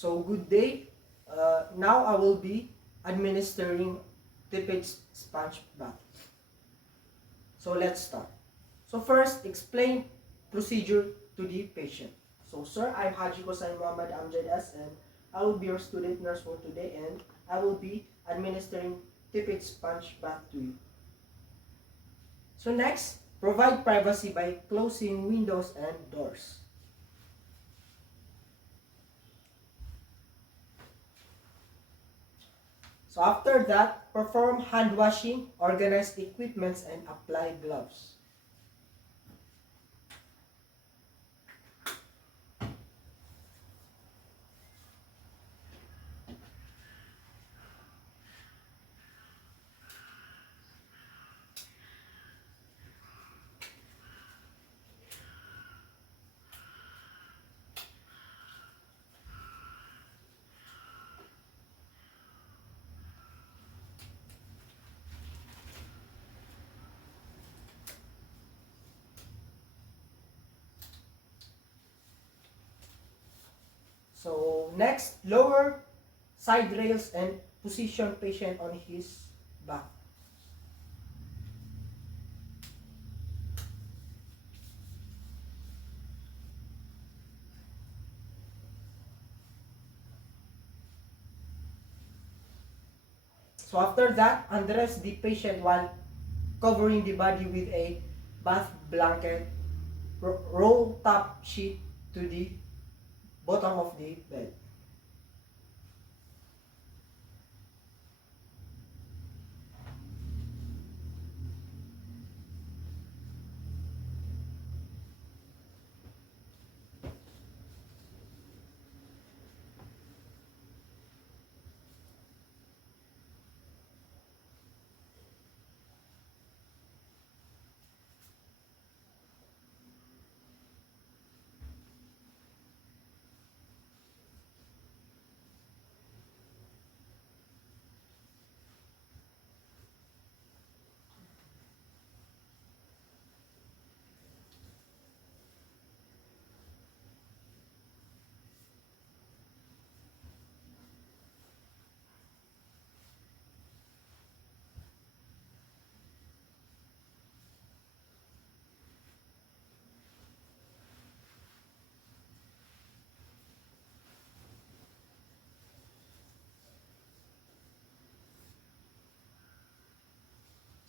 So good day. Now I will be administering tepid sponge bath. So let's start. So first, explain procedure to the patient. So sir, I'm Haji Kosan Muhammad Amjad S, and I will be your student nurse for today, and I will be administering tepid sponge bath to you. So next, provide privacy by closing windows and doors. So after that, perform hand washing, organize equipments, and apply gloves. So next, lower side rails and position patient on his back. So after that, undress the patient while covering the body with a bath blanket. Roll top sheet to the bottom of the bed.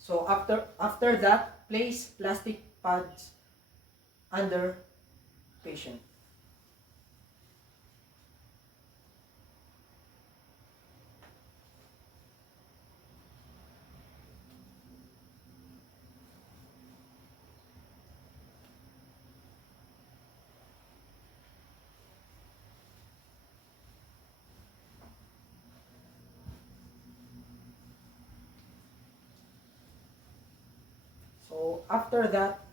So after that, place plastic pads under patient. So after that,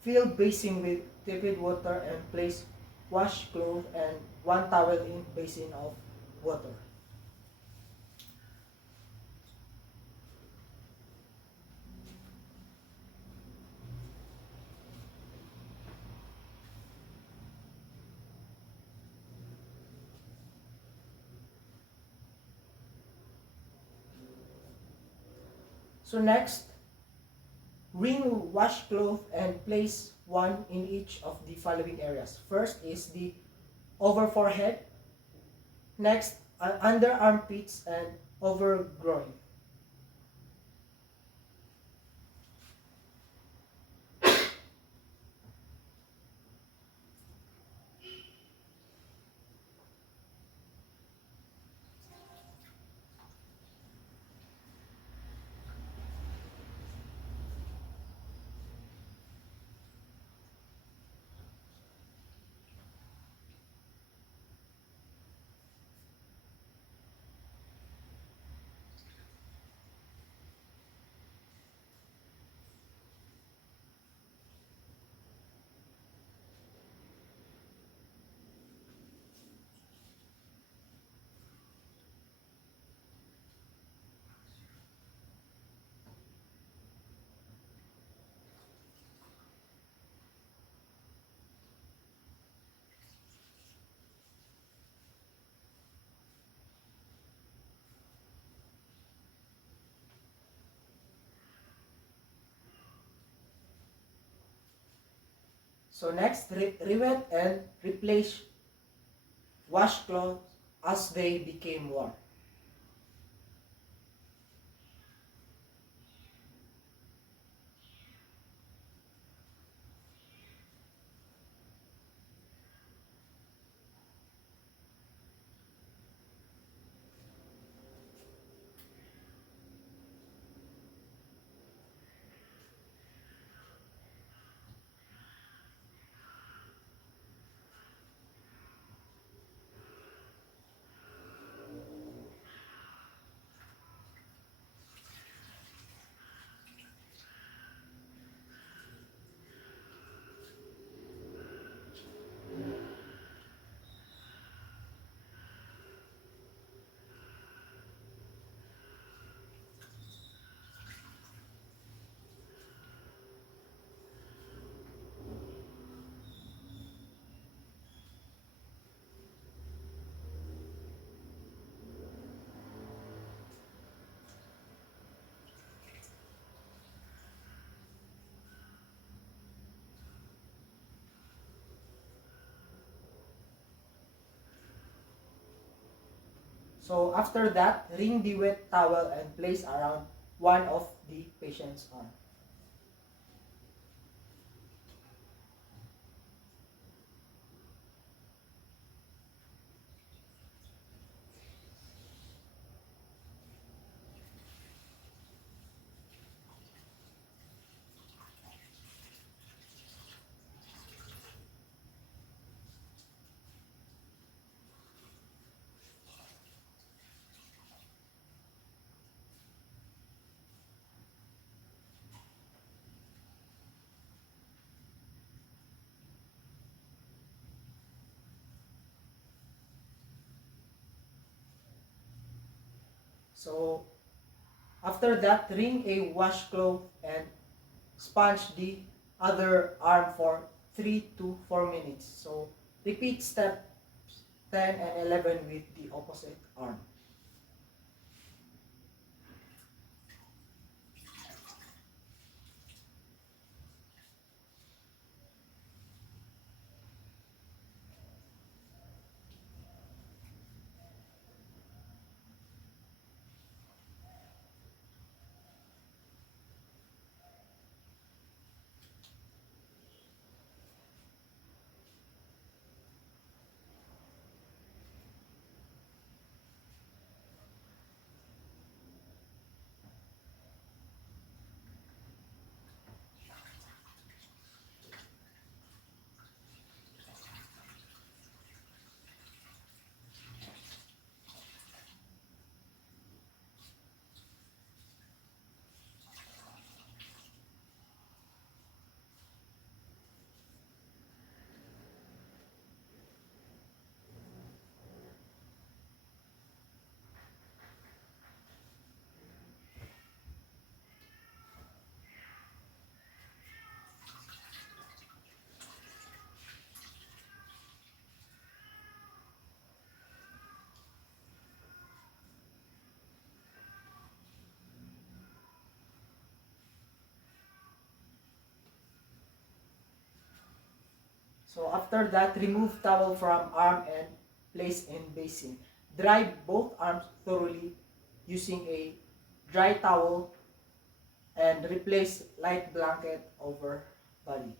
fill basin with tepid water and place washcloth and one towel in basin of water. So next, wring washcloth and place one in each of the following areas. First is the over forehead. Next, under armpits and over groin. So next, re-wet and replace washcloths as they became warm. So after that, wring the wet towel and place around one of the patient's arm. So after that, wring a washcloth and sponge the other arm for 3 to 4 minutes. So repeat step 10 and 11 with the opposite arm. So after that, remove towel from arm and place in basin. Dry both arms thoroughly using a dry towel and replace light blanket over body.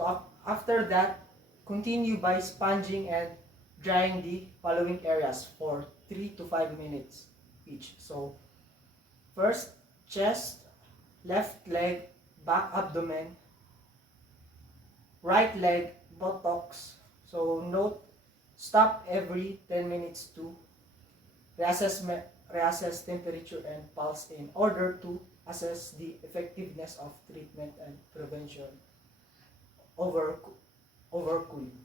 So after that, continue by sponging and drying the following areas for 3 to 5 minutes each. So first, chest, left leg, back abdomen, right leg, buttocks. So note, stop every 10 minutes to reassess, reassess temperature and pulse in order to assess the effectiveness of treatment and prevention over overcooling.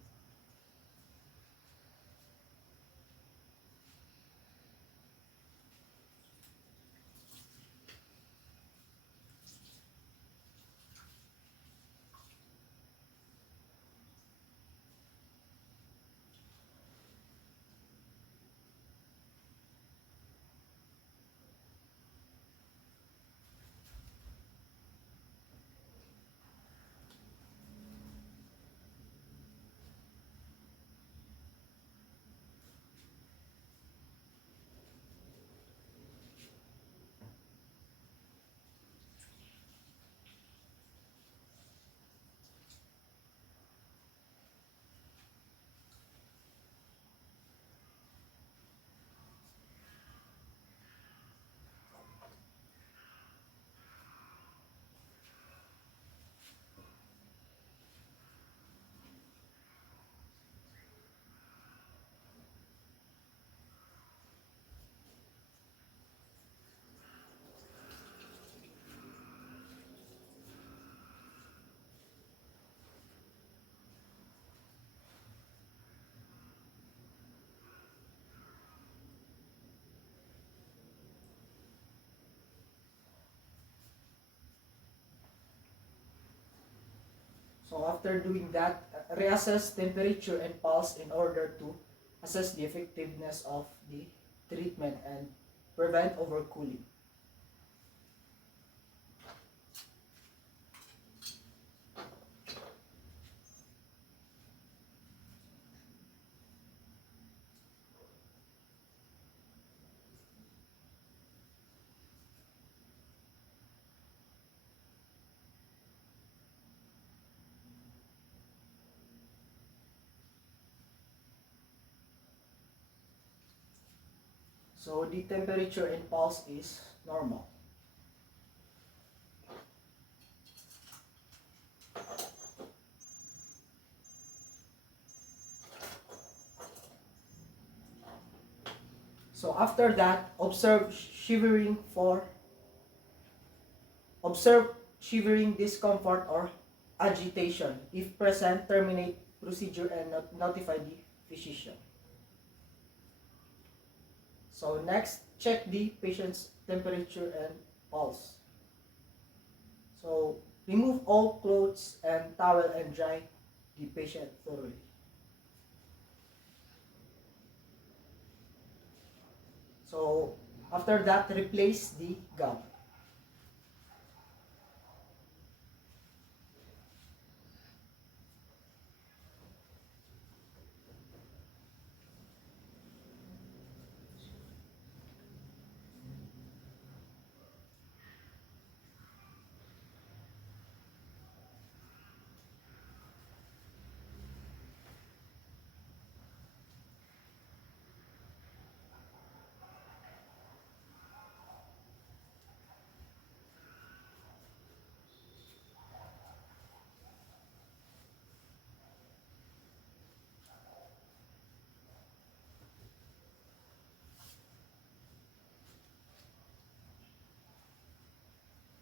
So after doing that, reassess temperature and pulse in order to assess the effectiveness of the treatment and prevent overcooling. So the temperature and pulse is normal. So after that, observe shivering, discomfort or agitation. If present, terminate procedure and notify the physician. So next, check the patient's temperature and pulse. So remove all clothes and towel and dry the patient thoroughly. So after that, replace the gown.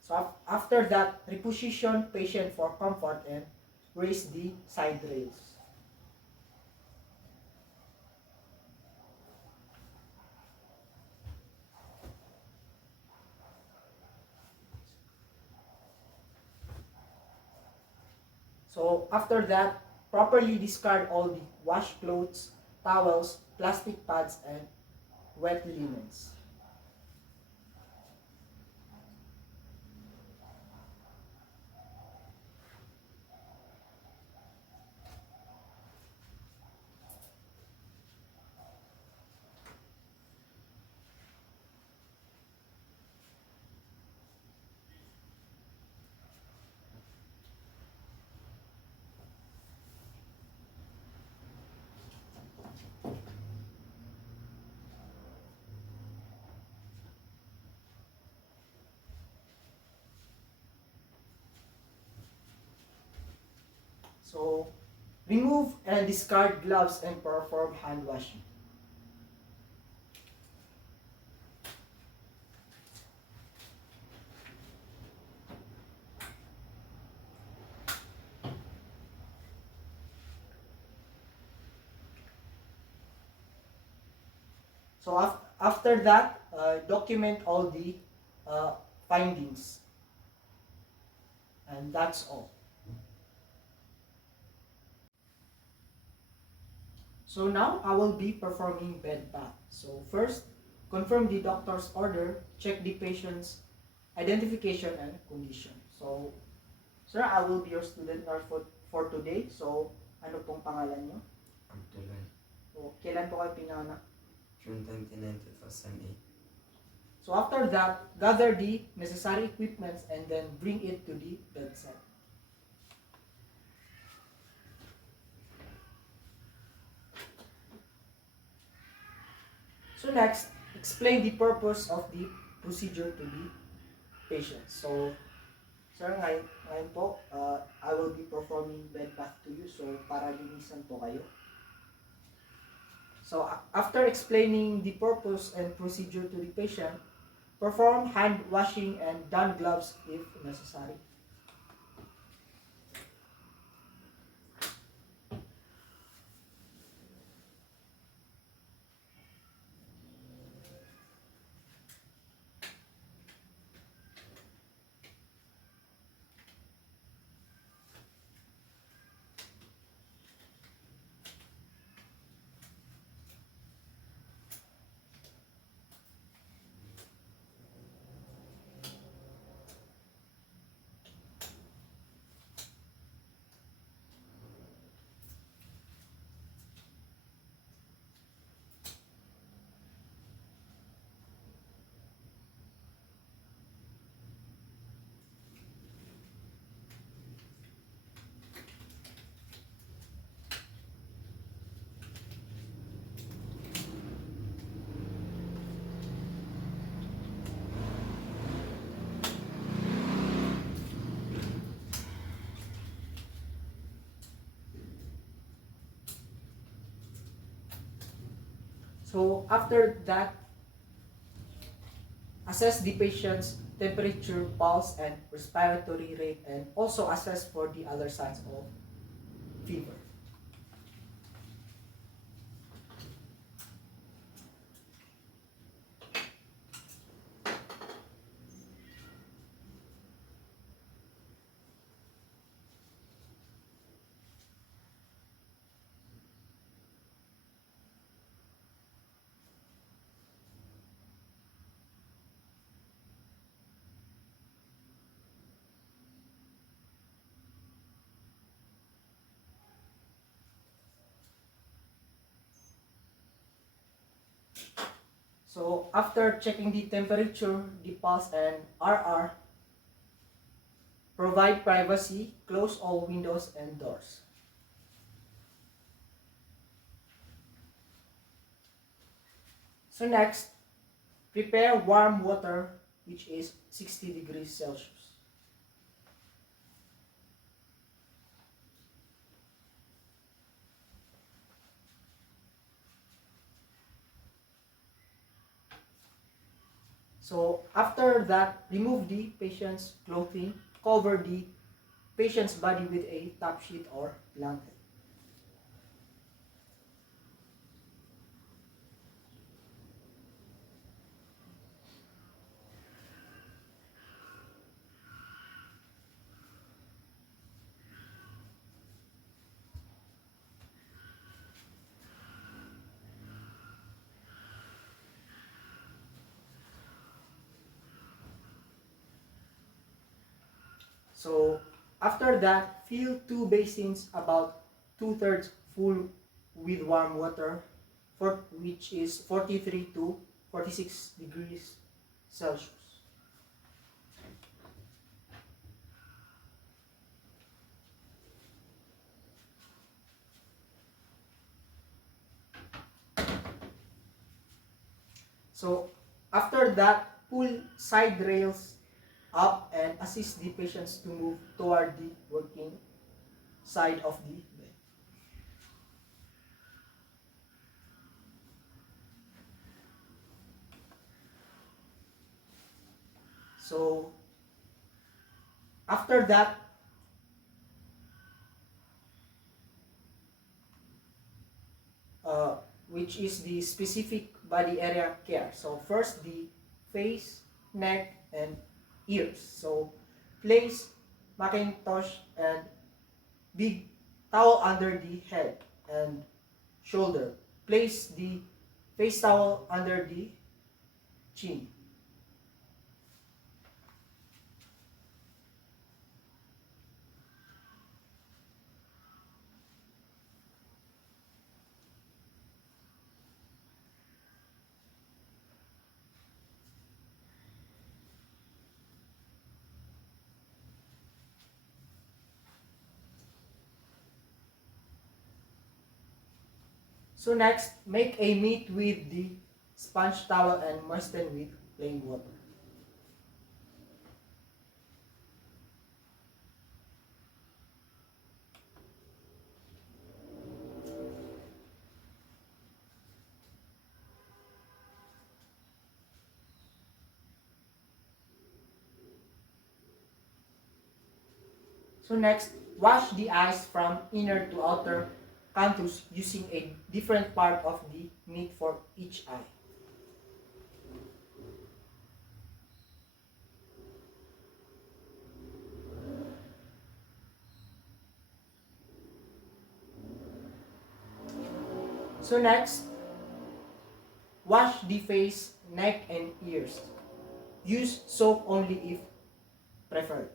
So after that, reposition patient for comfort and raise the side rails. So after that, properly discard all the washed clothes, towels, plastic pads, and wet linens. So, remove and discard gloves and perform hand washing. So after that, document all the uh, findings, and that's all. So now I will be performing bed bath. So first, confirm the doctor's order, check the patient's identification and condition. So, sir, I will be your student nurse for today. So, ano pong pangalan nyo? Abdullah, So, kailan po kayo pinanganak? June 29, 2008. So after that, gather the necessary equipments and then bring it to the bedside. So next, explain the purpose of the procedure to the patient. So, sir, ngayon po, I will be performing bed bath to you. So, para linisan po kayo. So, after explaining the purpose and procedure to the patient, perform hand washing and don gloves if necessary. So, after that, assess the patient's temperature, pulse, and respiratory rate, and also assess for the other signs of fever. So after checking the temperature, the pulse, and RR, provide privacy, close all windows and doors. So next, prepare warm water, which is 60 degrees Celsius. So after that, remove the patient's clothing, cover the patient's body with a top sheet or blanket. So after that, fill two basins about 2/3 full with warm water, which is 43 to 46 degrees Celsius. So after that, pull side rails up and assist the patients to move toward the working side of the bed. So after that, which is the specific body area care. So first the face, neck, and ears. So place Macintosh and big towel under the head and shoulder. Place the face towel under the chin. So next, make a meat with the sponge towel and moisten with plain water. So next, wash the eyes from inner to outer canthus using a different part of the meat for each eye. So next, wash the face, neck, and ears. Use soap only if preferred.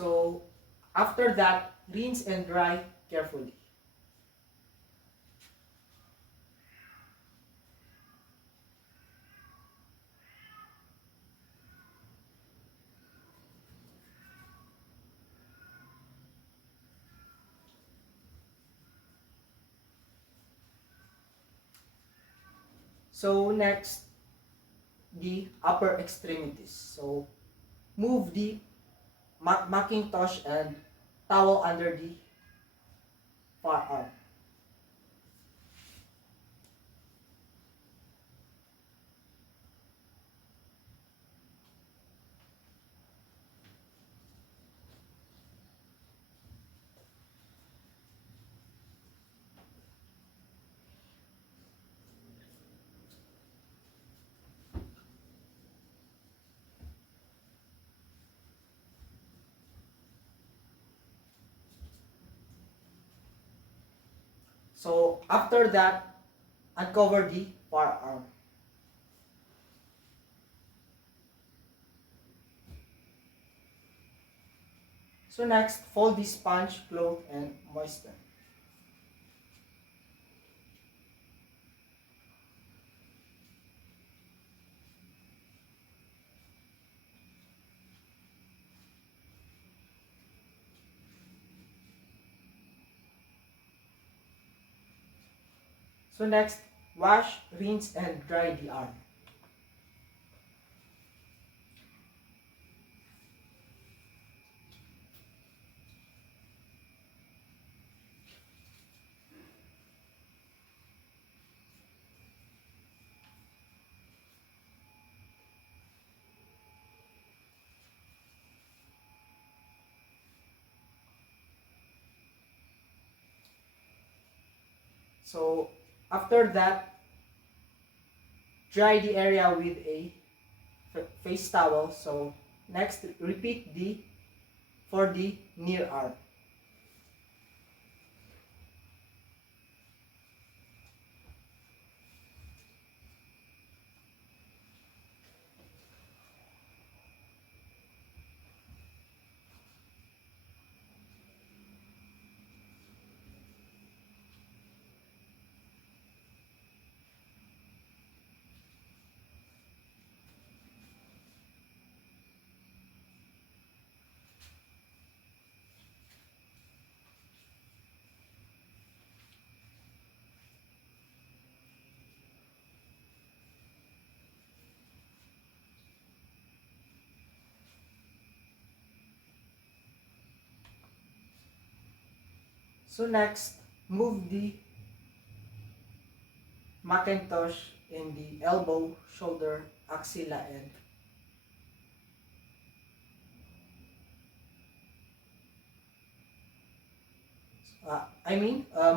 So after that, rinse and dry carefully. So next, the upper extremities. So move the Macintosh and towel under the forearm. So after that, uncover the forearm. So next, fold the sponge cloth and moisten. So next, wash, rinse, and dry the arm. So after that, dry the area with a face towel. So next, repeat the for the near arm. So next, move the Macintosh in the elbow, shoulder, axilla, and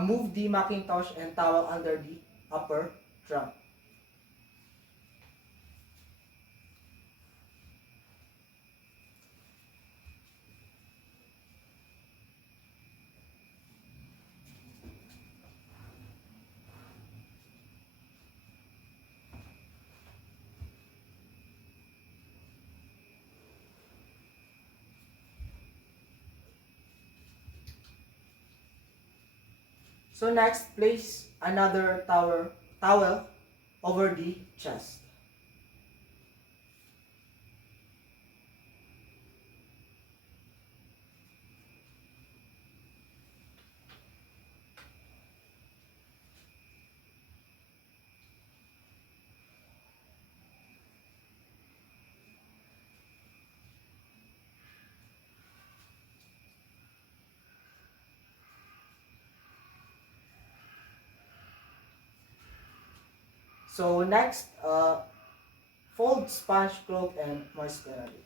move the Macintosh and towel under the upper trunk. So next, place another towel over the chest. So next, fold sponge cloth and moisten it.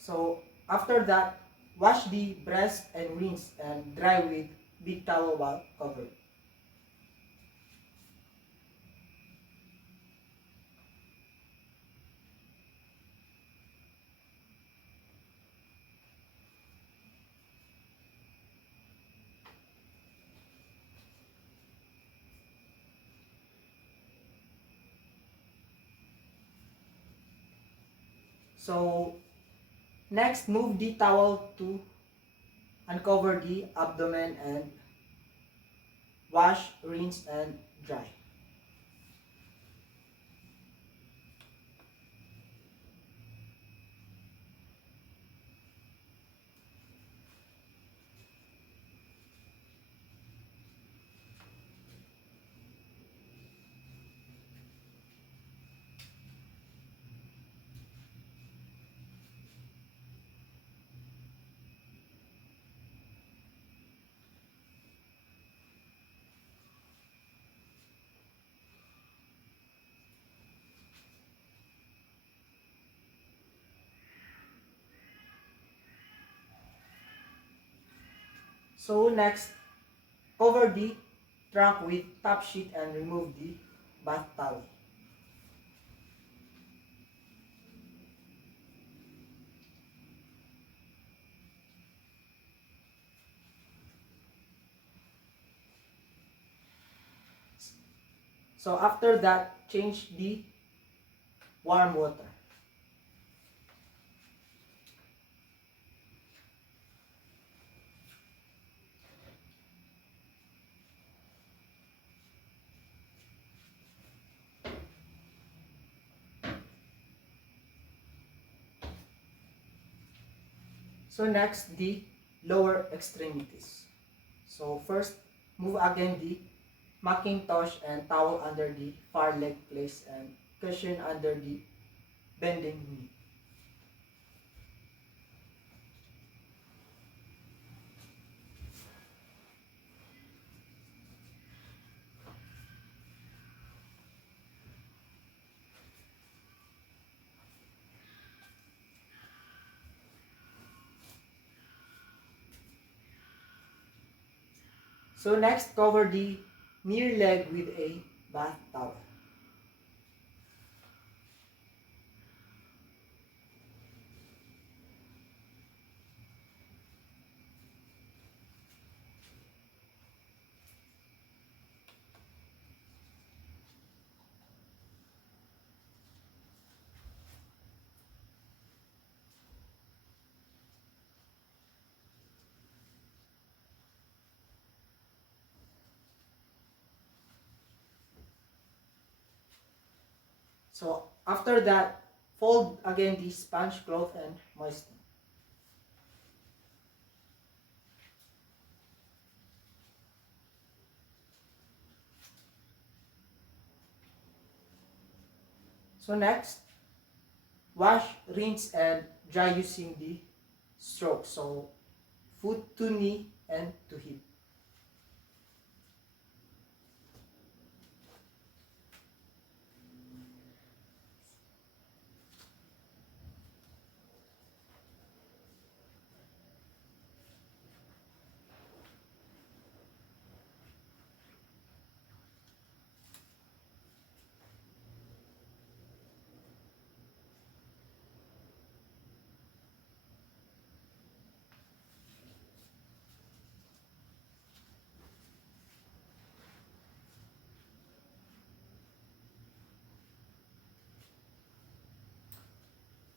So after that, wash the breast and rinse and dry with big towel while covered. So next, move the towel to uncover the abdomen and wash, rinse, and dry. So next, cover the trunk with top sheet and remove the bath towel. So after that, change the warm water. So next, the lower extremities. So first, move again the Macintosh and towel under the far leg place and cushion under the bending knee. So next, cover the near leg with a bath towel. So after that, fold again the sponge cloth and moisten. So next, wash, rinse, and dry using the stroke. So foot to knee and to hip.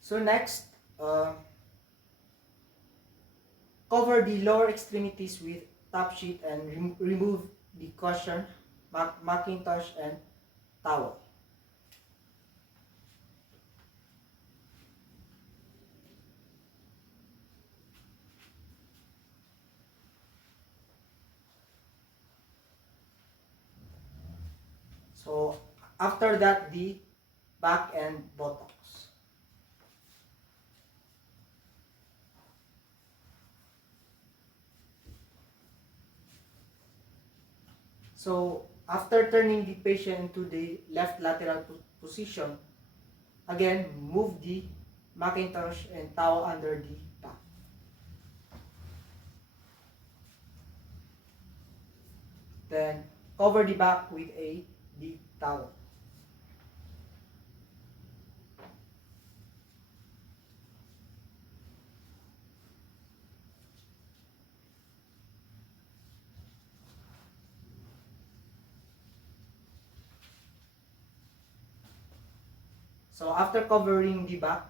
So next, cover the lower extremities with top sheet and remove the cushion, Macintosh, and towel. So after that, the back and buttocks. So after turning the patient into the left lateral position, again move the Macintosh and towel under the back. Then cover the back with a deep towel. So after covering the back,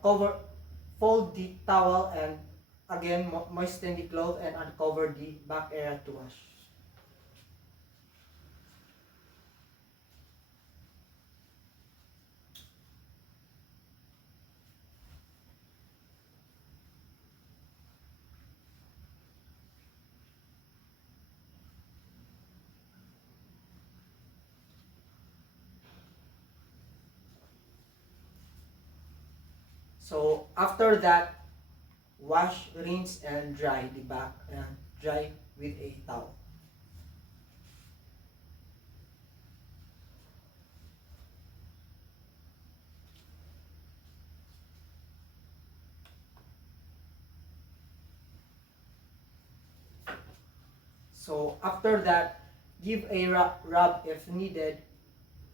fold the towel and again moisten the cloth and uncover the back area to wash. So after that, wash, rinse, and dry the back and dry with a towel. So after that, give a rub if needed.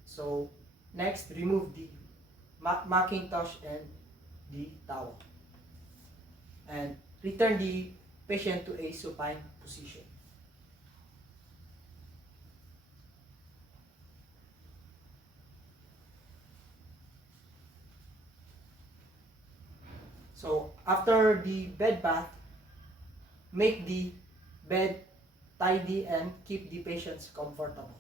So next, remove the Macintosh and the towel and return the patient to a supine position. So after the bed bath, make the bed tidy and keep the patients comfortable.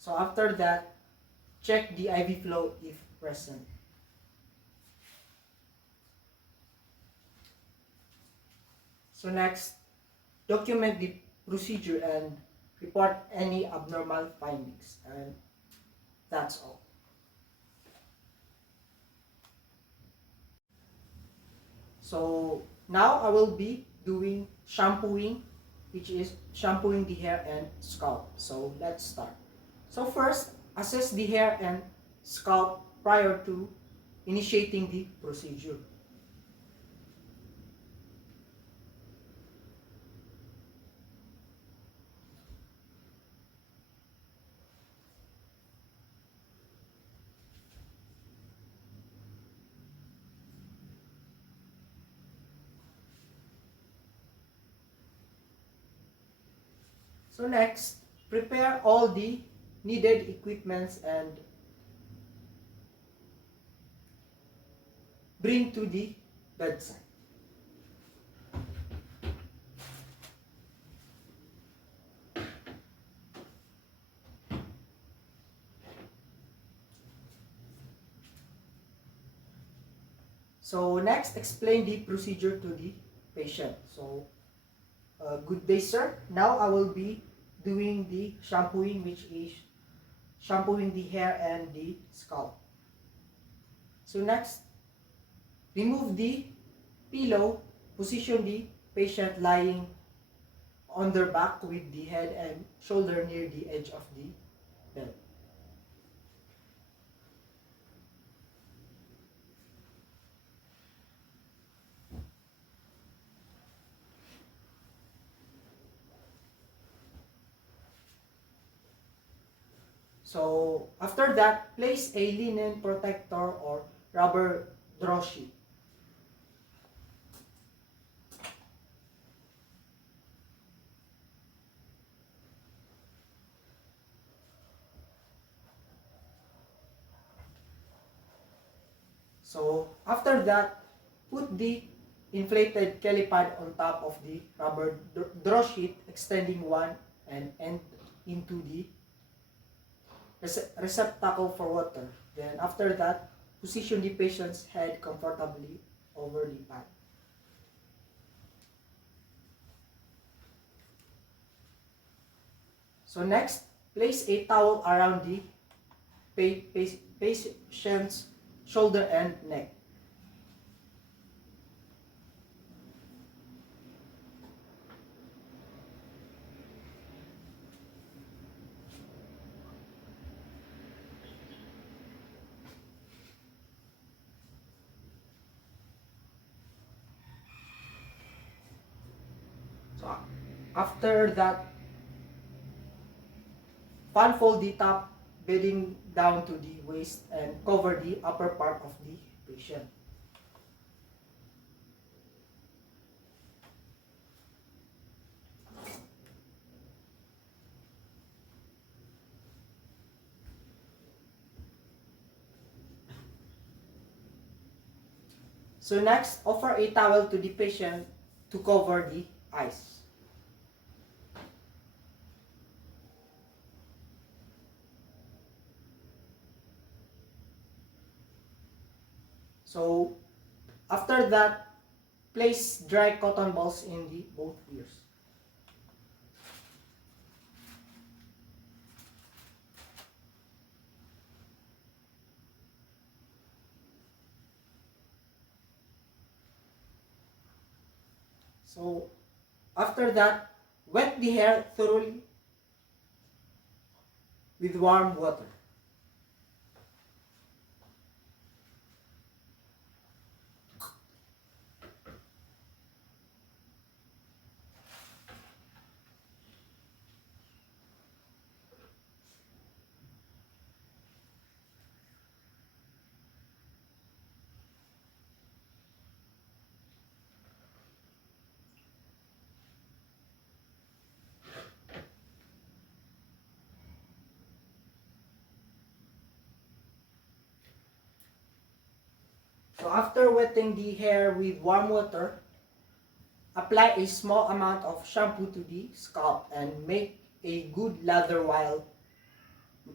So after that, check the IV flow if present. So next, document the procedure and report any abnormal findings. And that's all. So now I will be doing shampooing, which is shampooing the hair and scalp. So let's start. So first, assess the hair and scalp prior to initiating the procedure. So next, prepare all the needed equipments and bring to the bedside. So next, explain the procedure to the patient. So, good day, sir. Now I will be doing the shampooing, which is shampooing the hair and the scalp. So next, remove the pillow, position the patient lying on their back with the head and shoulder near the edge of the bed. So after that, place a linen protector or rubber draw sheet. So after that, put the inflated kelipad on top of the rubber draw sheet, extending one end into the receptacle for water. Then after that, position the patient's head comfortably over the pad. So next, place a towel around the patient's shoulder and neck. So after that, unfold the top bedding down to the waist and cover the upper part of the patient. So next, offer a towel to the patient to cover the eyes. So after that, place dry cotton balls in the both ears. So after that, wet the hair thoroughly with warm water. So after wetting the hair with warm water, apply a small amount of shampoo to the scalp and make a good lather while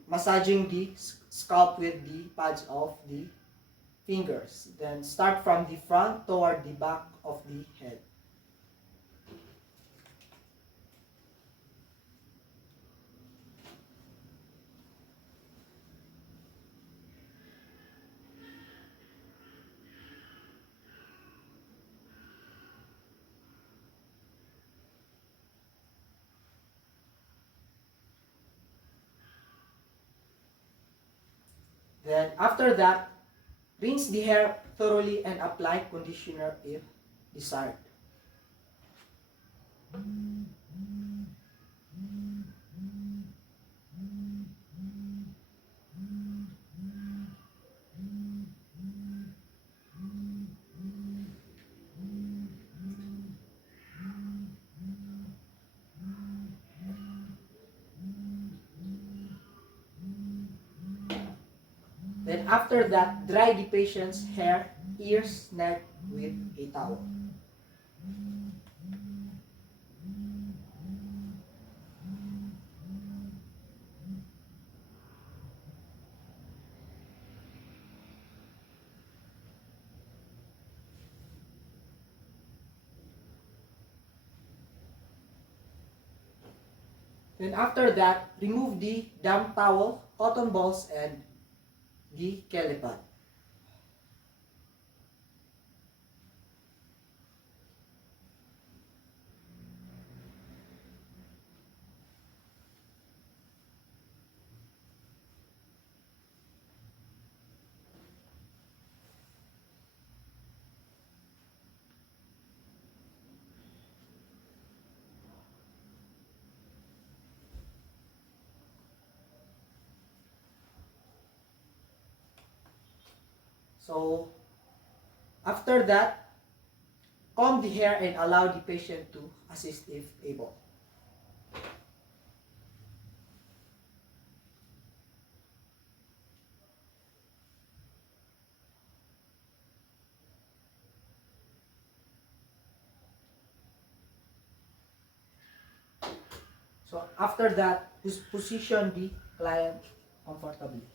massaging the scalp with the pads of the fingers. Then start from the front toward the back of the head. Then after that, rinse the hair thoroughly and apply conditioner if desired. Then after that, dry the patient's hair, ears, neck with a towel. Then after that, remove the damp towel, cotton balls, and the kelipad. So after that, comb the hair and allow the patient to assist if able. So after that, position the client comfortably.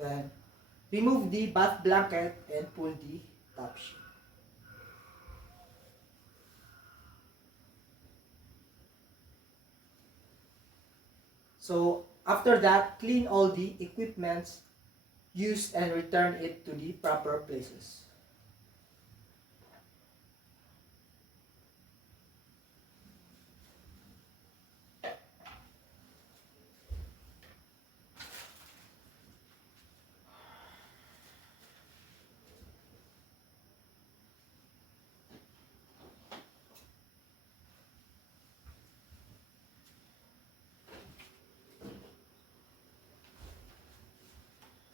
Then remove the bath blanket and pull the top sheet. So after that, clean all the equipments used and return it to the proper places.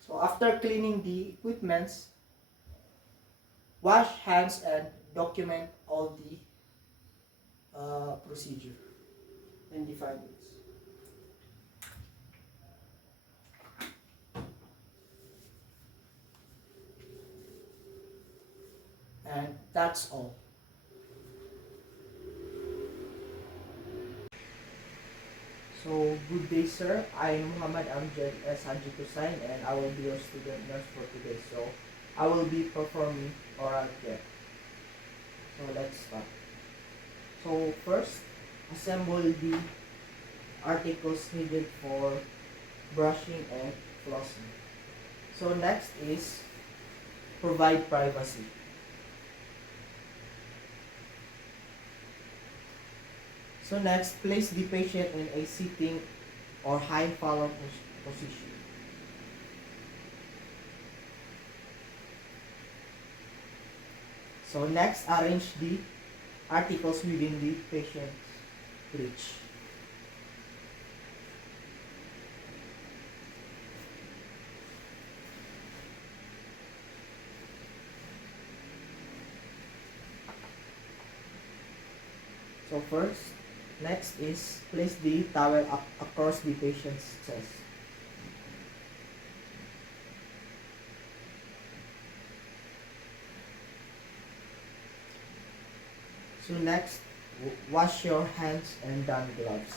So after cleaning the equipments, wash hands and document all the procedure and the findings. And that's all. So, good day, sir. I'm Muhammad Amjad S. Haji Kusain, and I will be your student nurse for today. So, I will be performing oral care. So, let's start. So, first, assemble the articles needed for brushing and flossing. So, next is provide privacy. So, next, place the patient in a sitting or high fallen position. So next, arrange the articles within the patient's reach. So first, next is place the towel across the patient's chest. So next, wash your hands and don gloves.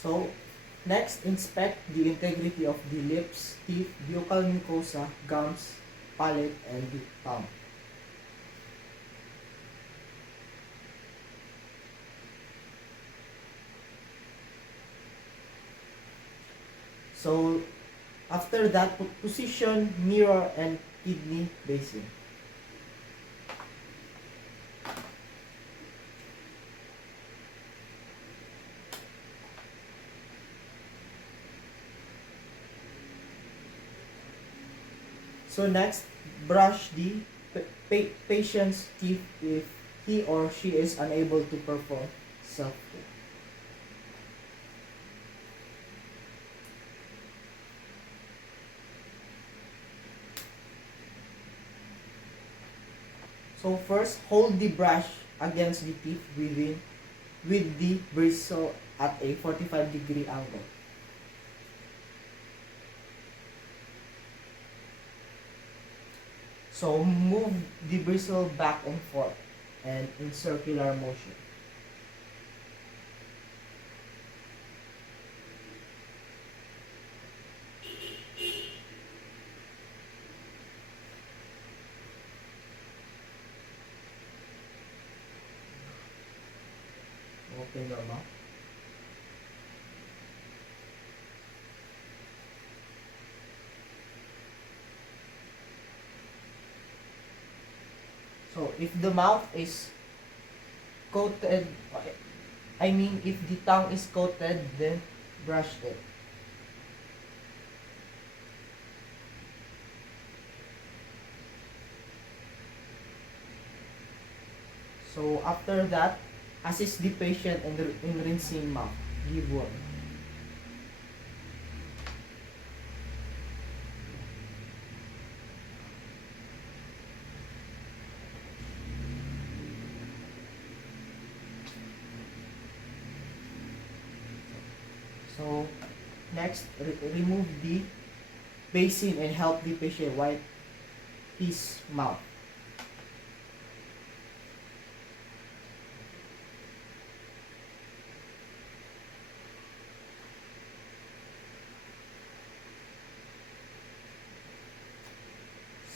So, next, inspect the integrity of the lips, teeth, buccal mucosa, gums, palate, and the tongue. So after that, position mirror and kidney basin. So next, brush the patient's teeth if he or she is unable to perform self-care. So first, hold the brush against the teeth with the bristle at a 45-degree angle. So move the bristle back and forth and in circular motion. Open your mouth. So if the mouth is coated, I mean if the tongue is coated, then brush it. So after that, assist the patient in rinsing mouth. Give warm. So next, remove the basin and help the patient wipe his mouth.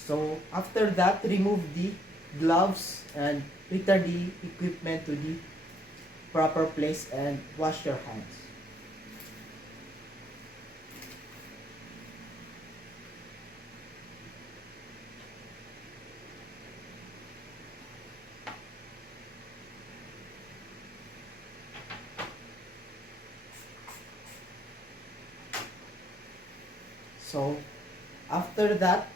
So after that, remove the gloves and return the equipment to the proper place and wash your hands. So after that,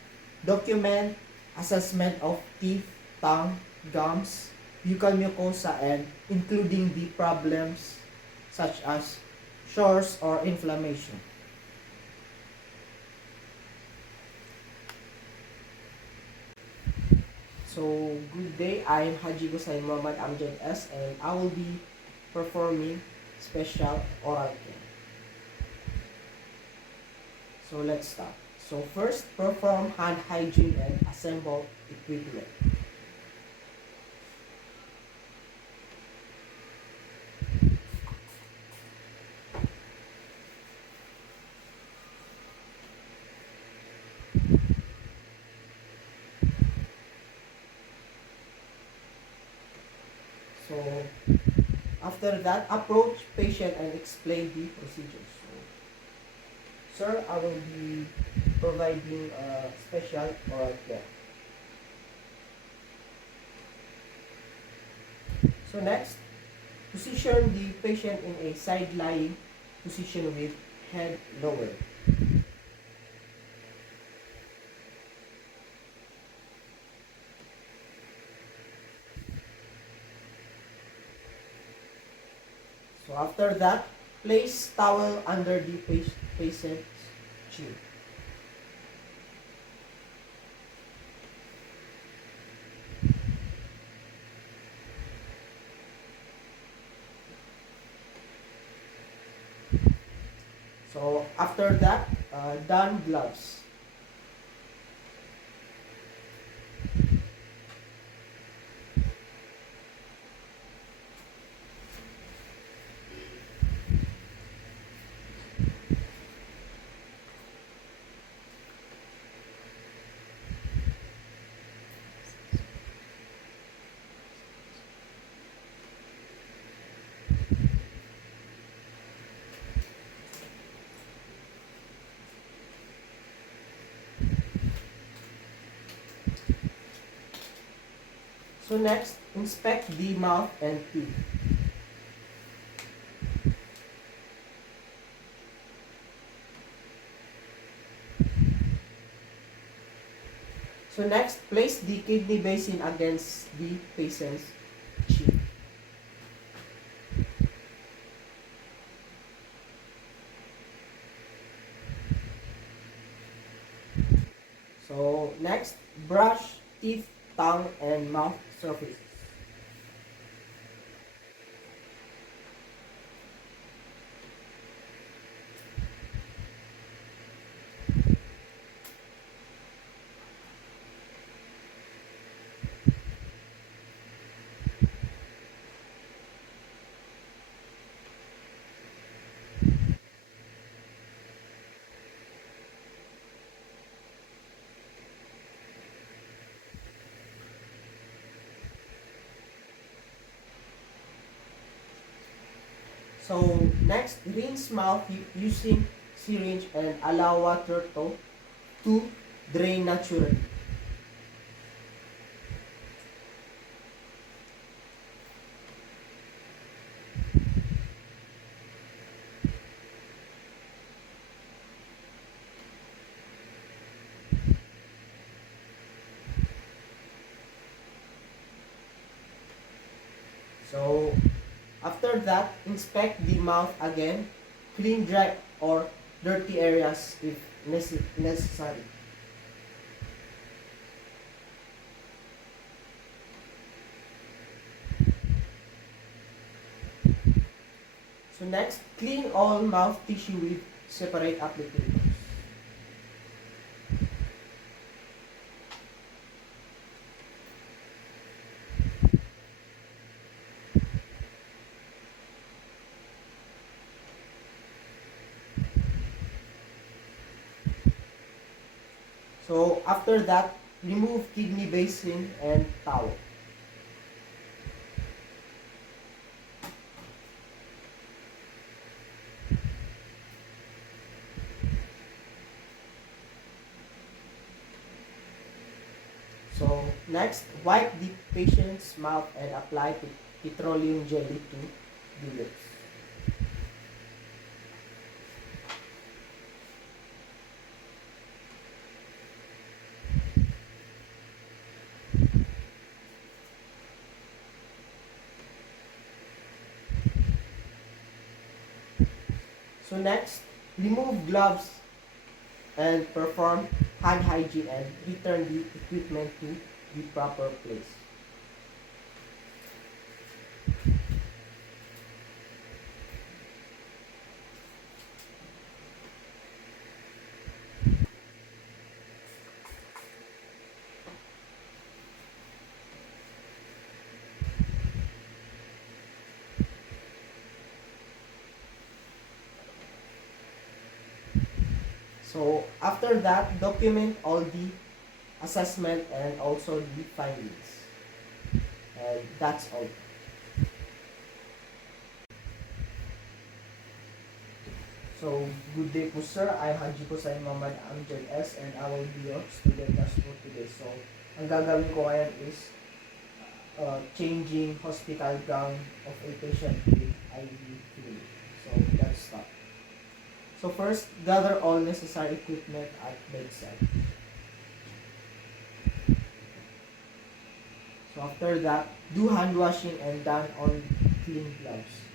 document assessment of teeth, tongue, gums, buccal mucosa, and including the problems such as sores or inflammation. So good day, I'm Haji Gusain Muhammad Amjad S, and I will be performing special oral care. So let's start. So first, perform hand hygiene and assemble equipment. So after that, approach patient and explain the procedures. So, sir, I will be providing a special oral care. So next, position the patient in a side-lying position with head lowered. So after that, place towel under the patient's chin. So after that, don gloves. So next, inspect the mouth and teeth. So next, place the kidney basin against the patient's chin. So next, brush teeth, tongue, and mouth surfaces. So next, rinse mouth using syringe and allow water to drain naturally. So after that, inspect the mouth again, clean dry or dirty areas if necessary. So next, clean all mouth tissue with separate applicators. So after that, remove kidney basin and towel. So next, wipe the patient's mouth and apply petroleum jelly to the lips. So next, remove gloves and perform hand hygiene and return the equipment to the proper place. So after that, document all the assessment and also the findings. And that's all. So, good day po sir. I'm Haji po sa Mamad Amjad S and I will be your student nurse for today. So, ang gagawin ko ngayon is changing hospital gown of a patient with IV fluid. So, let's start. So first, gather all necessary equipment at bedside. So after that, do hand washing and don on clean gloves.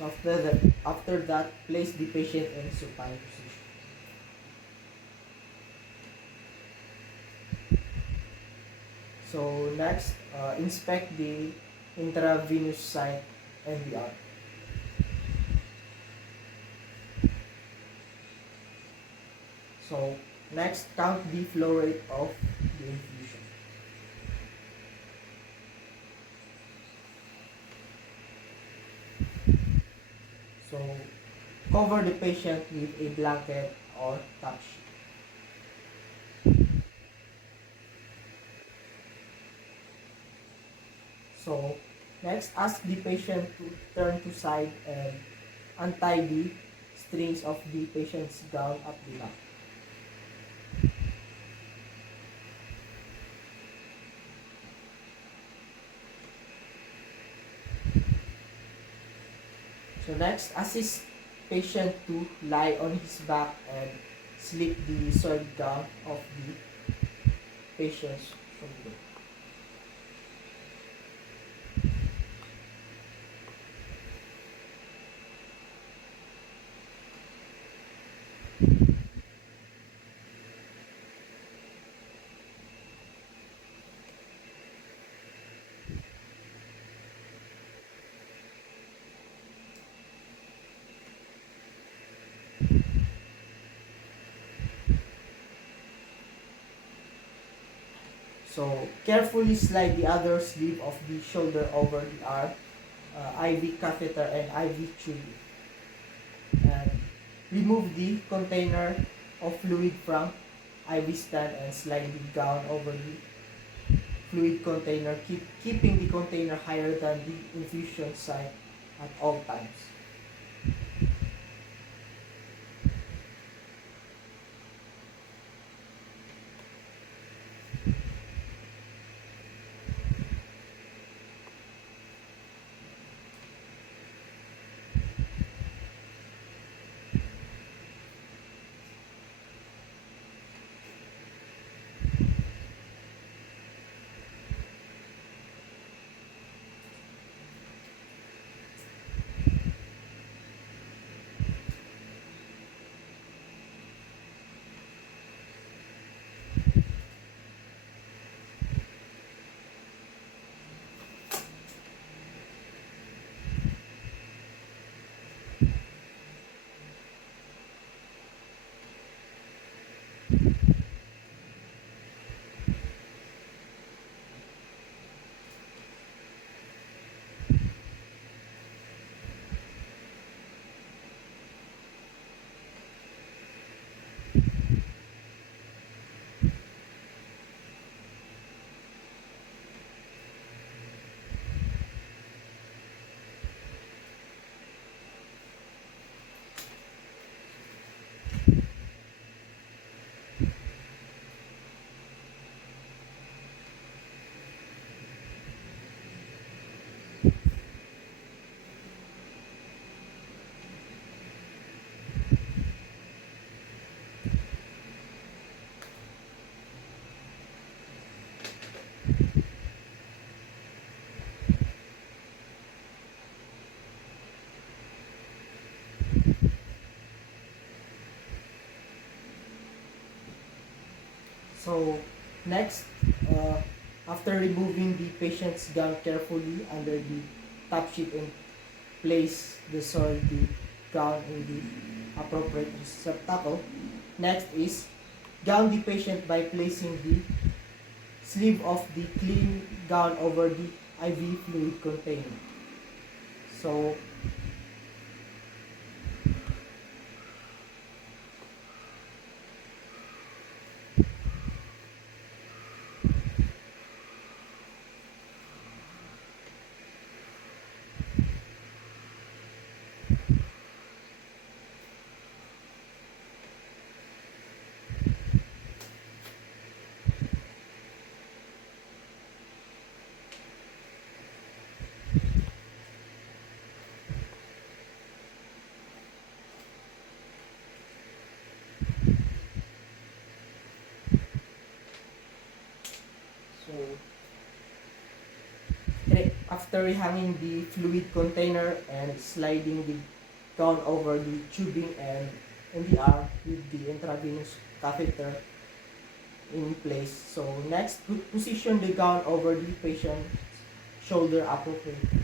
So after that, place the patient in supine position. So next, inspect the intravenous site and the arm. So next, count the flow rate of the infusion. So cover the patient with a blanket or top sheet. So next, ask the patient to turn to side and untie the strings of the patient's gown at the back. So next, assist patient to lie on his back and slip the soiled gown off the patient's shoulder. So carefully slide the other sleeve of the shoulder over the arm, IV catheter and IV tube. And remove the container of fluid from IV stand and slide the gown over the fluid container, keeping the container higher than the infusion site at all times. So next, after removing the patient's gown carefully under the top sheet and place the gown in the appropriate receptacle. Next is gown the patient by placing the sleeve of the clean gown over the IV fluid container. So so after rehanging the fluid container and sliding the gown over the tubing and in the arm with the intravenous catheter in place. So next, position the gown over the patient's shoulder appropriately.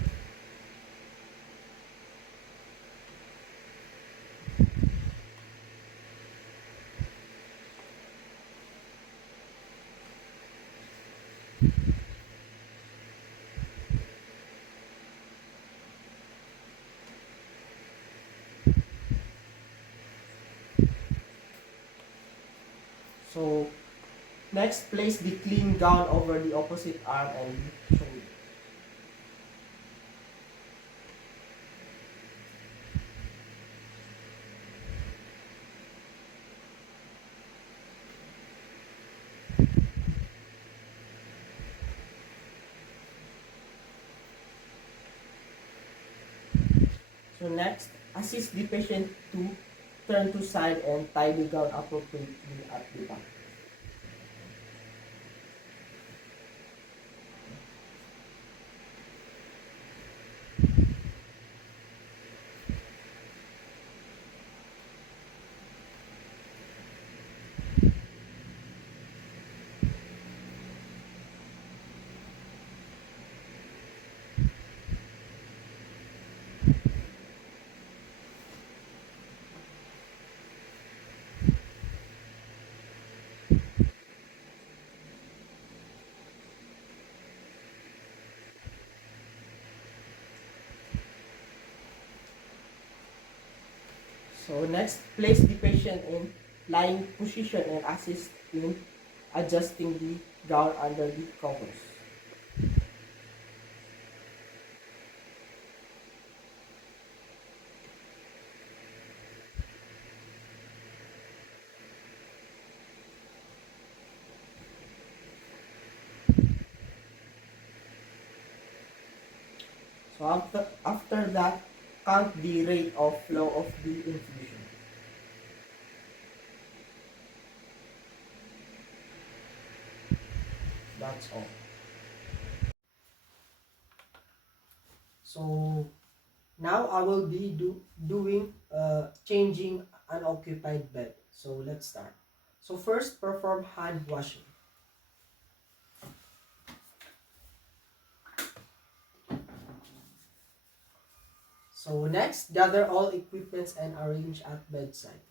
So next, place the clean gown over the opposite arm and shoulder. So next, assist the patient to turn to side and tie the gown appropriately at the back. So next, place the patient in lying position and assist in adjusting the gown under the covers. So after that, count the rate of flow of the infusion. That's all. So now I will be doing changing unoccupied bed. So let's start. So first, perform hand washing. So next, gather all equipments and arrange at bedside.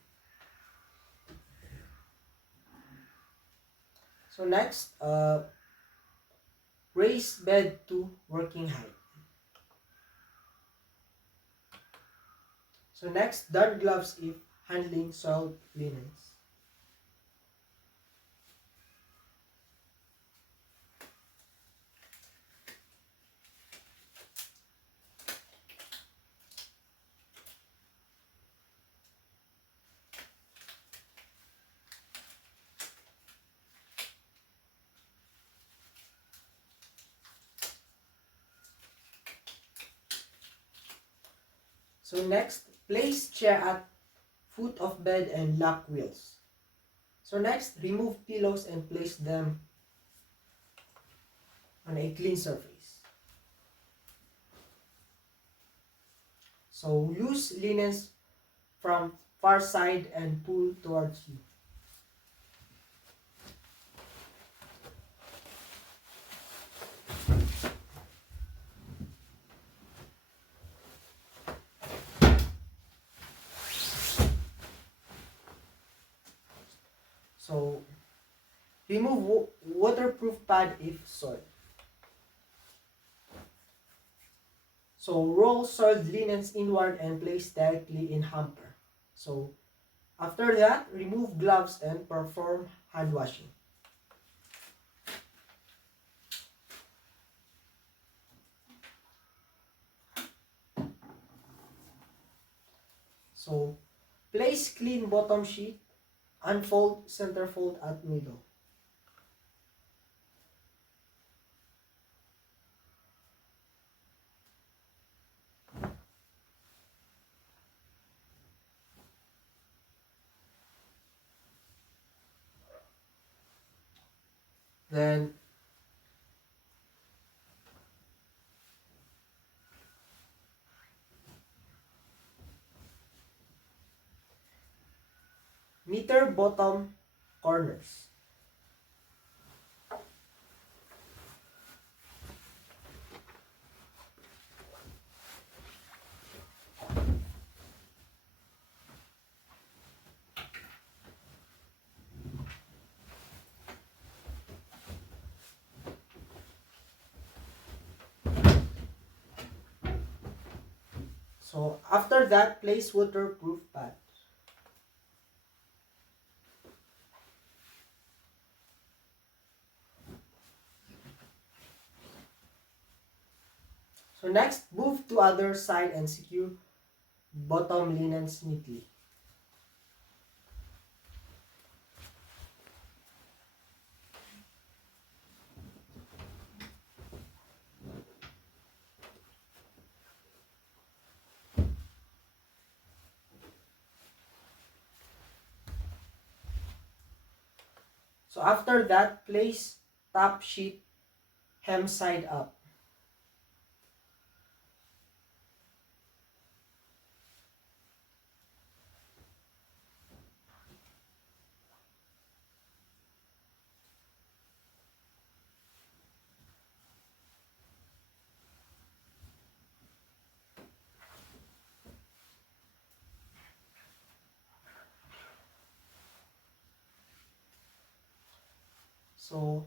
So next, raise bed to working height. So next, don gloves if handling soiled linens. So next, place chair at foot of bed and lock wheels. So next, remove pillows and place them on a clean surface. So loose linens from far side and pull towards you. So remove waterproof pad if soiled. So roll soiled linens inward and place directly in hamper. So after that, remove gloves and perform hand washing. So place clean bottom sheet, unfold center fold at middle. Then meter bottom corners. So after that, place waterproof pad. So next, move to other side and secure bottom linens neatly. So after that, place top sheet hem side up. So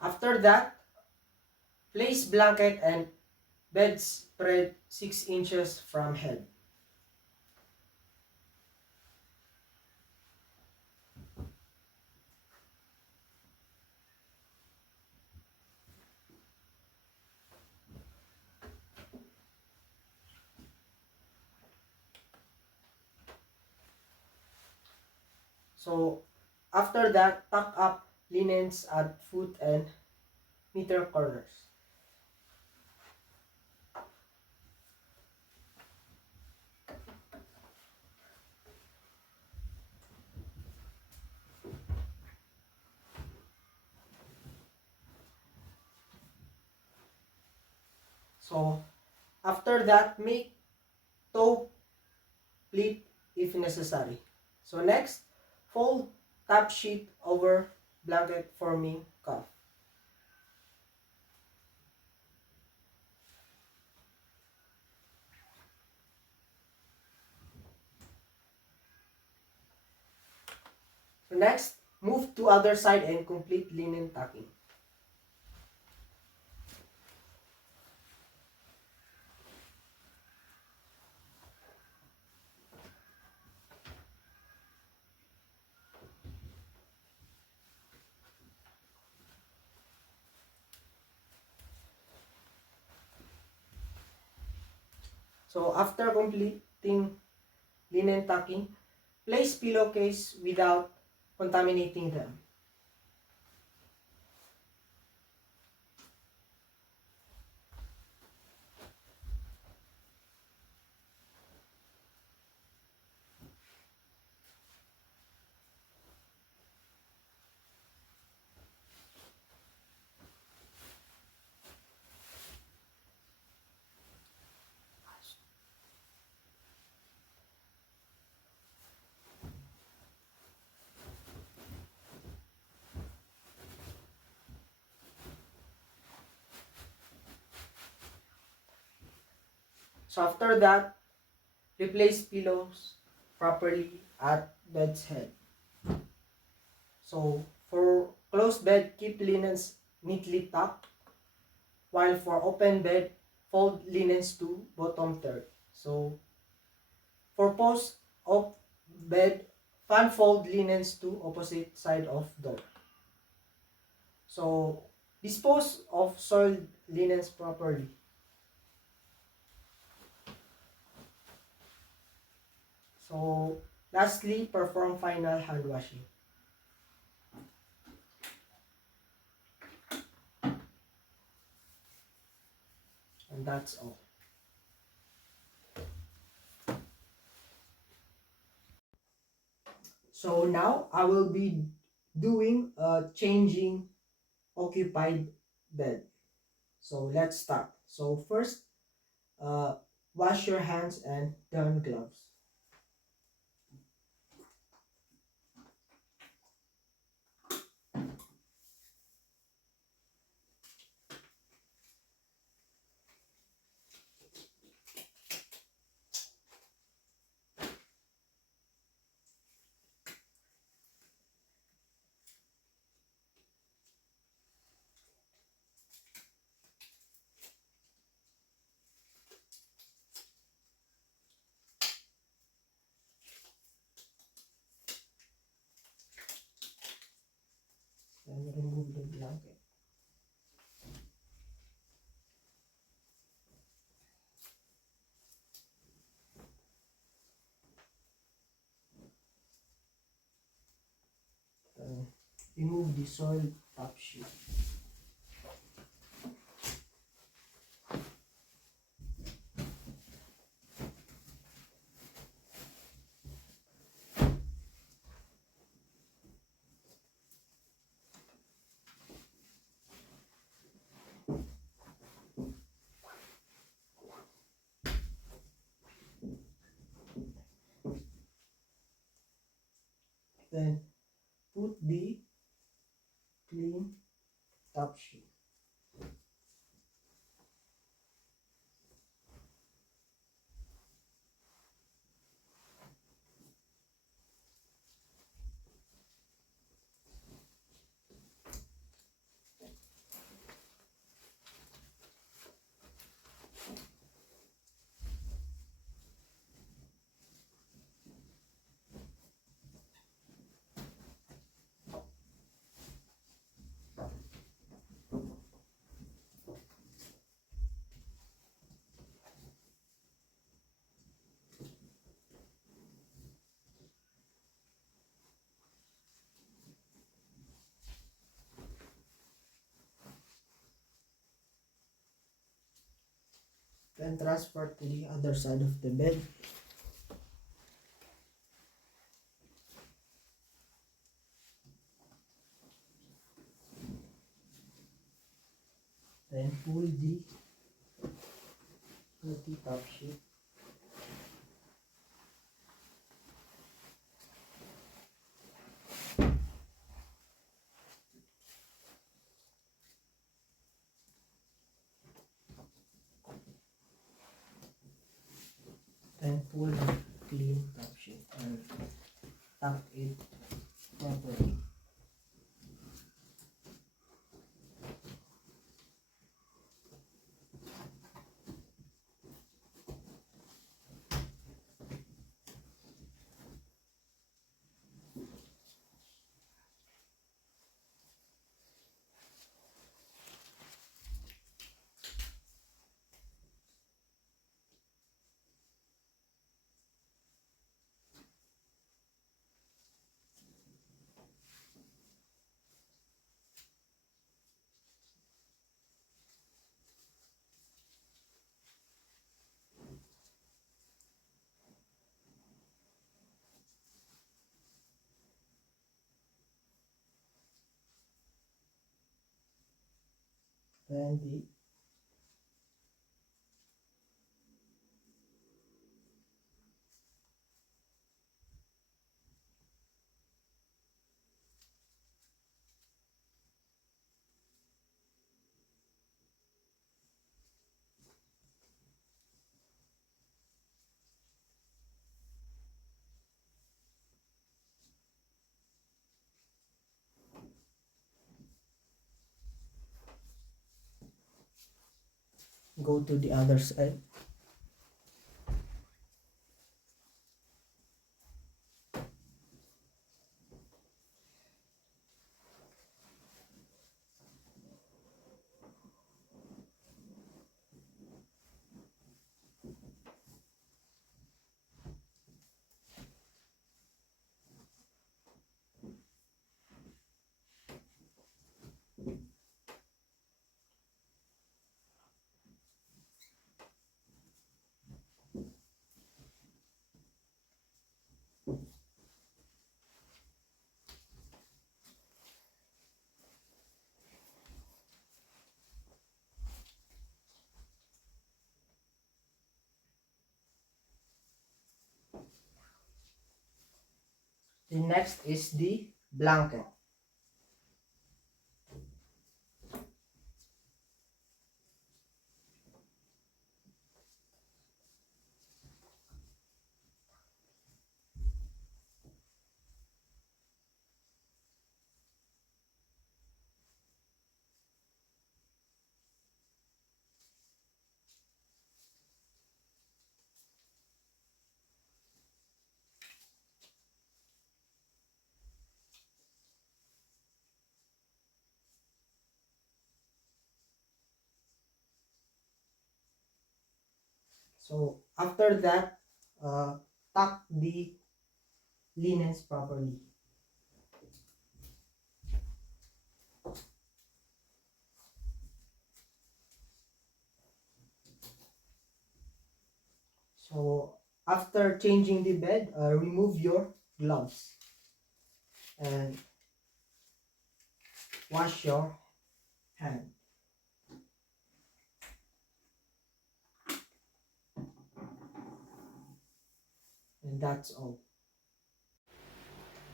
after that, place blanket and bed spread 6 inches from head. So after that, tuck up linens at foot and meter corners. So after that, make toe pleat if necessary. So next, fold top sheet over blanket forming cuff. So next, move to other side and complete linen tucking. So after completing linen tucking, place pillowcase without contaminating them. So after that, replace pillows properly at bed's head. So for closed bed, keep linens neatly tucked, while for open bed, fold linens to bottom third. So for post of bed, fan fold linens to opposite side of door. So dispose of soiled linens properly. So lastly, perform final hand washing. And that's all. So now I will be doing a changing occupied bed. So let's start. So first, uh, wash your hands and don gloves. Then remove the blanket. Then remove the soiled top sheet. Then put the clean top sheet. Then transfer to the other side of the bed. Then pull the top sheet. Then pull the clean top sheet and tuck it properly. Then go to the other side. The next is the blanket. So after that, tuck the linens properly. So after changing the bed, remove your gloves and wash your hand. And that's all.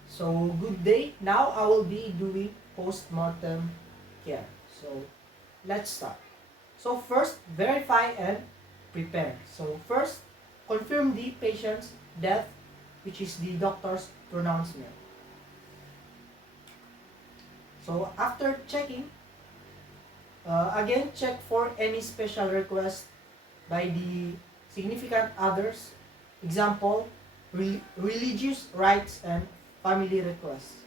So good day. Now I will be doing post-mortem care. So let's start. So first, verify and prepare. So first, confirm the patient's death, which is the doctor's pronouncement. So after checking, again check for any special request by the significant others. Example, religious rites and family requests.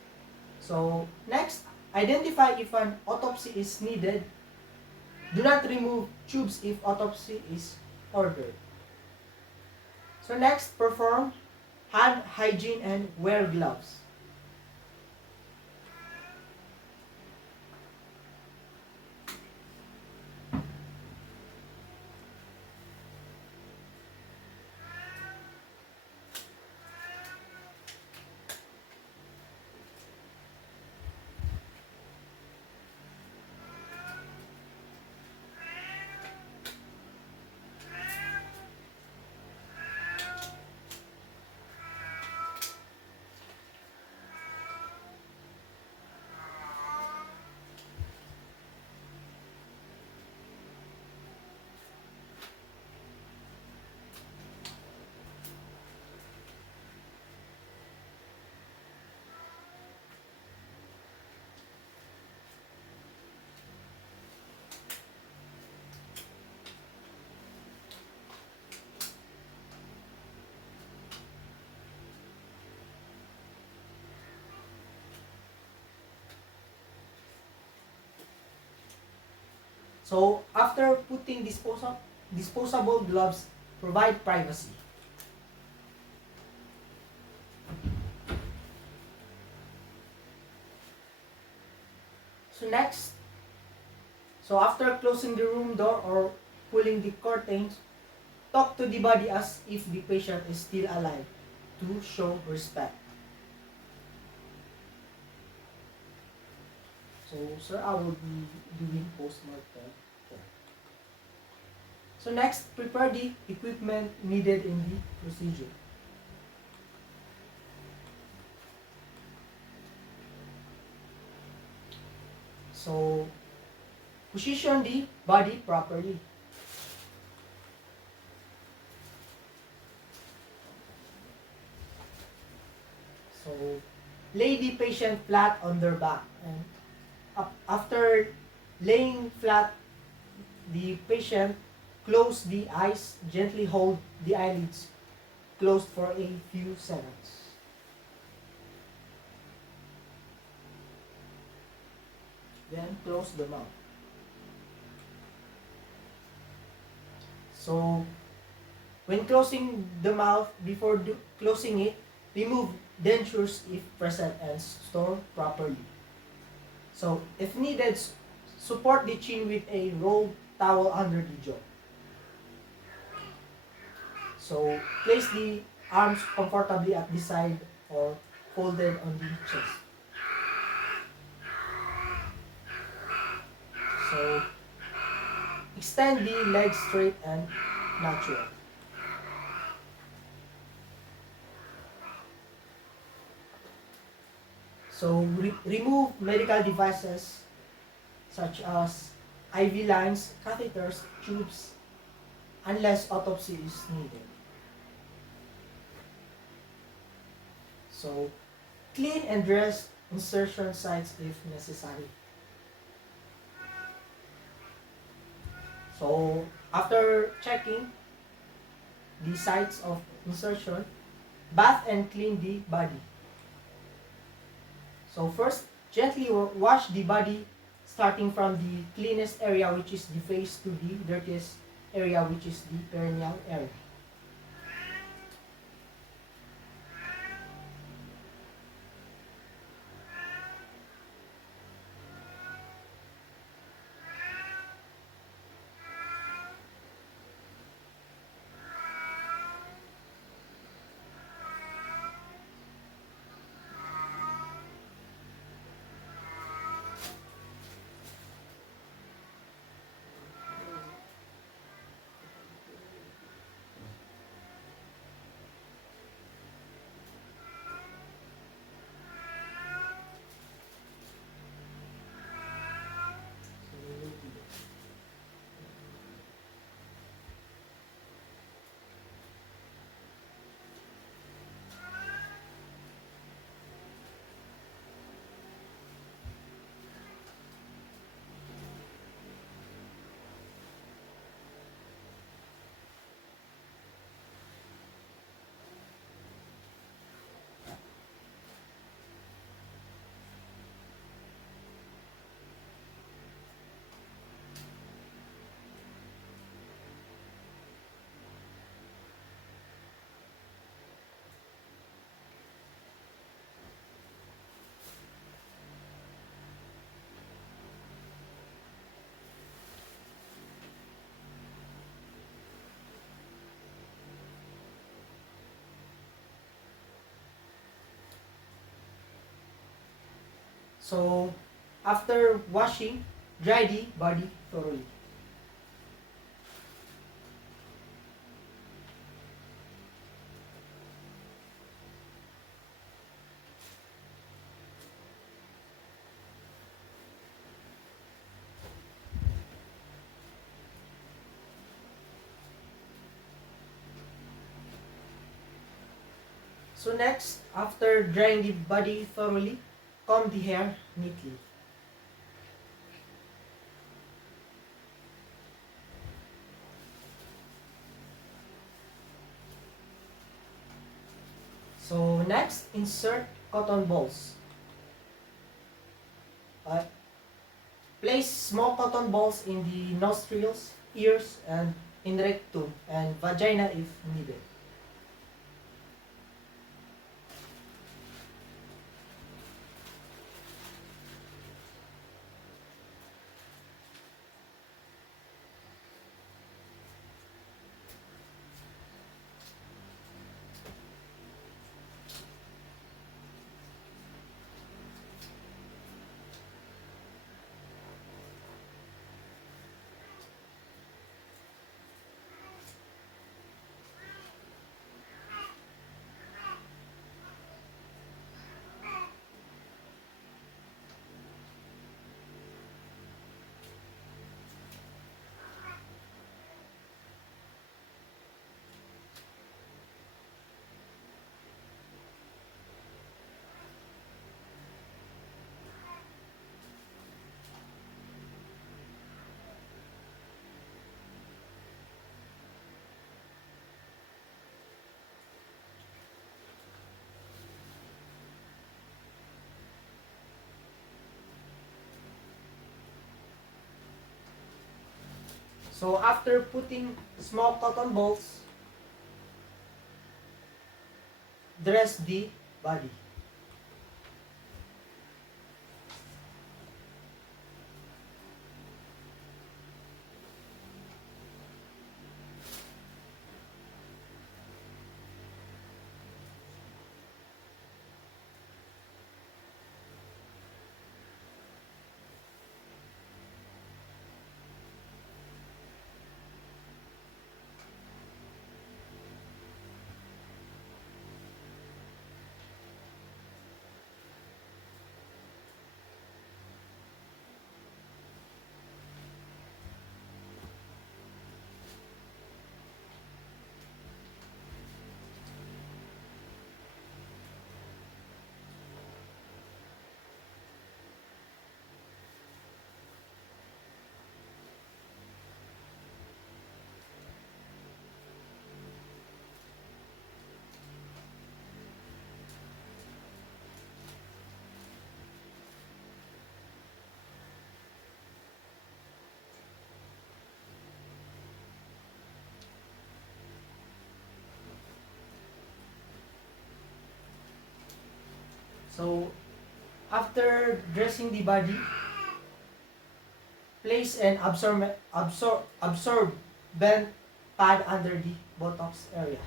So next, identify if an autopsy is needed. Do not remove tubes if autopsy is ordered. So next, perform hand hygiene and wear gloves. So after putting disposable gloves, provide privacy. So next, so after closing the room door or pulling the curtains, talk to the body as if the patient is still alive to show respect. So sir, I will be doing post-mortem care. So next, prepare the equipment needed in the procedure. So position the body properly. So lay the patient flat on their back, and after laying flat the patient, close the eyes, gently hold the eyelids closed for a few seconds. Then close the mouth. So when closing the mouth, before closing it, remove dentures if present and store properly. So if needed, support the chin with a rolled towel under the jaw. So place the arms comfortably at the side or folded on the chest. So extend the legs straight and natural. So remove medical devices such as IV lines, catheters, tubes, unless autopsy is needed. So clean and dress insertion sites if necessary. So after checking the sites of insertion, bath and clean the body. So first, gently wash the body starting from the cleanest area, which is the face, to the dirtiest area, which is the perineal area. So, after washing, dry the body thoroughly. So next, after drying the body thoroughly, comb the hair neatly. So next, insert cotton balls. Uh, Place small cotton balls in the nostrils, ears, and in rectum and vagina if needed. So after putting small cotton balls, dress the body. So after dressing the body, place an absorbent pad under the buttocks area.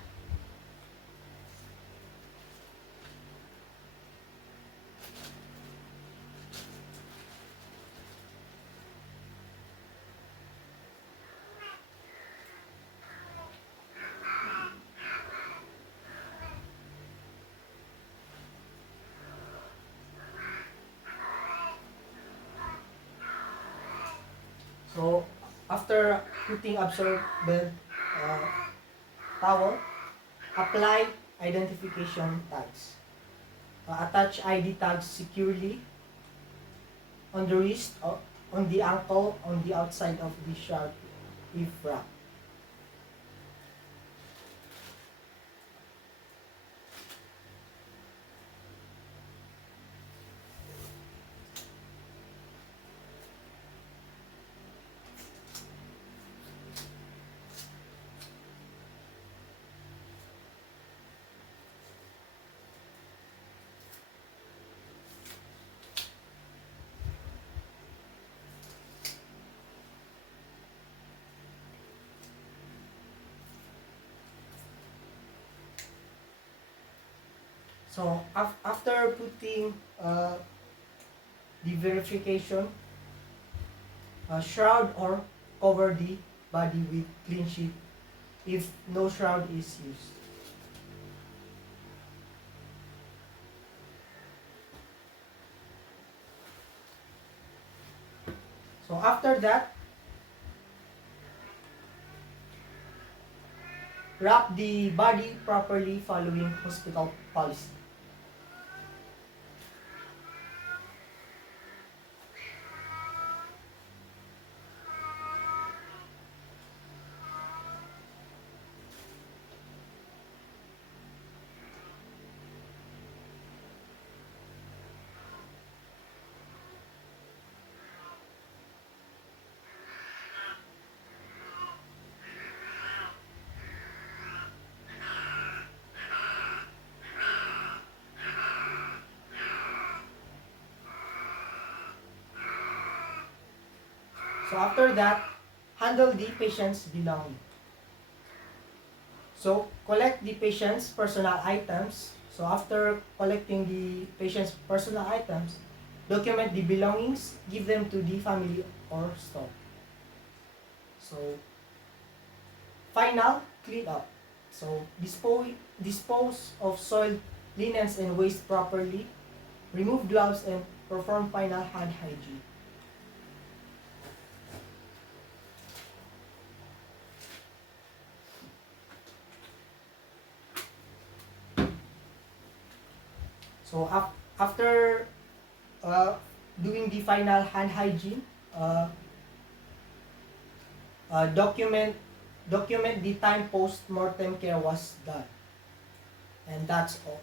So after putting absorbent uh, towel, apply identification tags. Attach ID tags securely on the wrist, on the ankle, on the outside of the shroud if wrapped. So after putting the verification, shroud or cover the body with clean sheet if no shroud is used. So after that, wrap the body properly following hospital policy. So after that, handle the patient's belongings. So collect the patient's personal items. So after collecting the patient's personal items, document the belongings, give them to the family or store. So final, clean up. So dispose of soiled linens and waste properly. Remove gloves and perform final hand hygiene. So after uh, doing the final hand hygiene, uh, document the time post-mortem care was done. And that's all.